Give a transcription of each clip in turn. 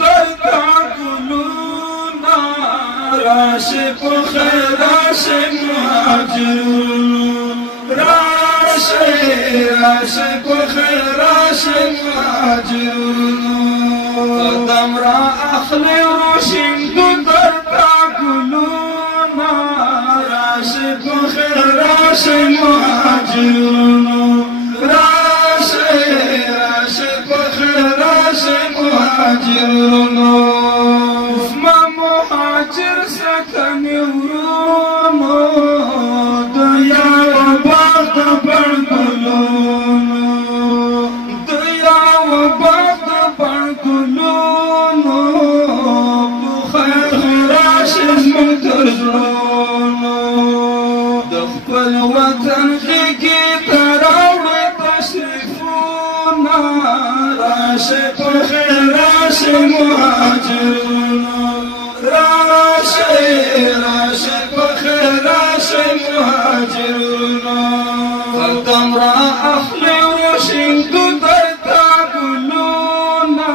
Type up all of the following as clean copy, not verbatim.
درتا گلونا راشي په خیر راشي مهاجرون راشي په خیر راشي مهاجرون قدم را اخلي روشين درتا گلونا راشي په خیر راشي مهاجرون ما مهاجر سكن ورونو دیا و باغ د بړګلونو دیا و باغ د بړګلونو خیر راشي زموږ تر زړونو د خپل وطن غېږې ته راوړئ تشریفونه راشي په خیر راشي مهاجرون راشي په خیر راشي مهاجرون قدم را اخلي وشين درتا گلونا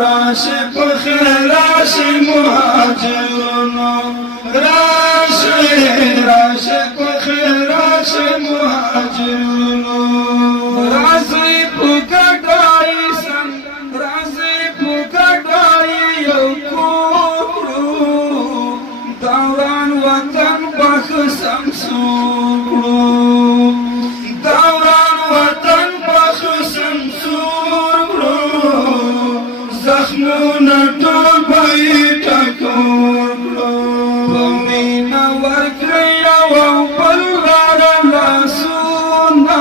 راشي په خیر راشي مهاجرون راشي په خیر راشي مهاجرون رازي په ګډای دوران وطن بخسم سوکړو دوران وطن بخسم سوکړو زخمونه ټول به ټکوړو په مینه ورکړئ یو بل لاره لاسونه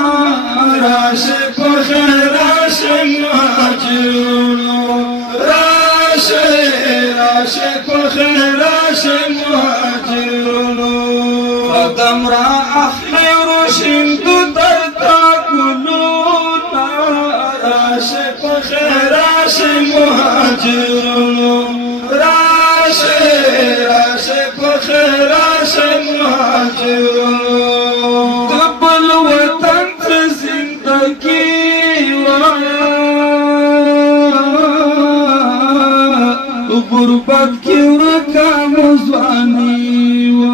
راشي په خیر راشي مهاجرونو راشي په خیر راشي مهاجرونو قدم را اخلي روشين درتا گلونا راشي په خیر راشي مهاجرونو راشي په خیر راشي مهاجرونو د بل وطن ته زندګي غربت کی ورکا مزوانی و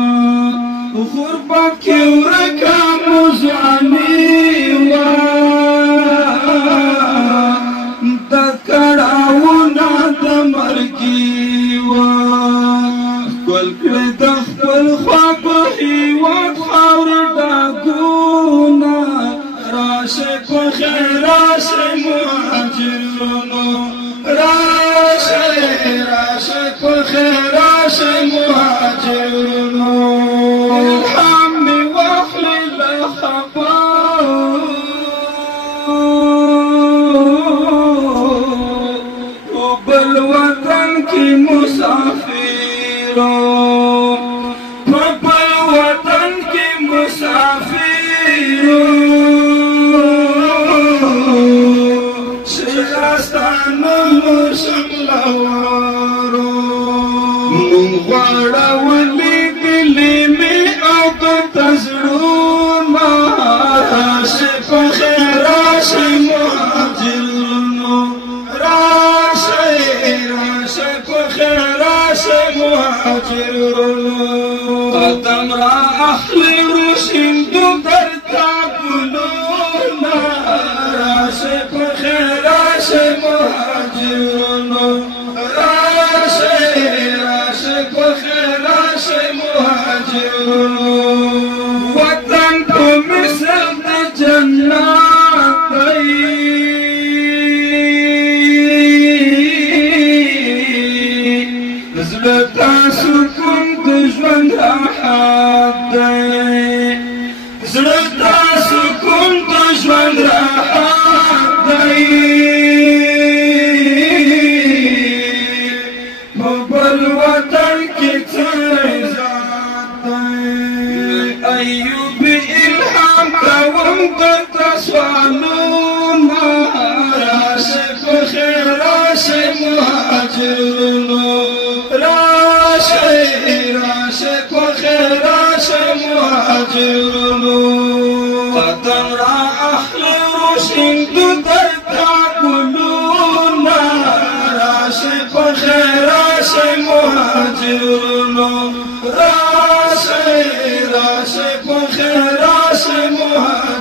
غربت کی ورکا مزوانی و د کړهونه د مرګي و ګل کړه د خپل خواږه هیواد خاورې ډاګونه راشي په خیر راشي مهاجرونو راشي په خیر راشي مهاجرونو الهام مې واخلئ له خبرو بل وطن کې مسافرو په بل وطن کې مسافرو غواړولې دلې مې او په زړونو راشي په خیر راشي مهاجرونو راشي په خیر راشي مهاجرونو قدم را اخلي روشين درتا گلونا راشي په خیر راشي مهاجرونو وطن په مثل د جنت دی زړه تاسو کوم د ژوند راحت دی زړه تاسو کوم د ژوند راحت دی په بل وطن کې ایوب الهام کوم درته سوالونه راشي په خیر راشي مهاجرونو راشي په خیر راشي مهاجرونو قدم را اخلي روشين درتا گلونا راشي مهاجرونو راسي راسي بخير راسي مهاجرونو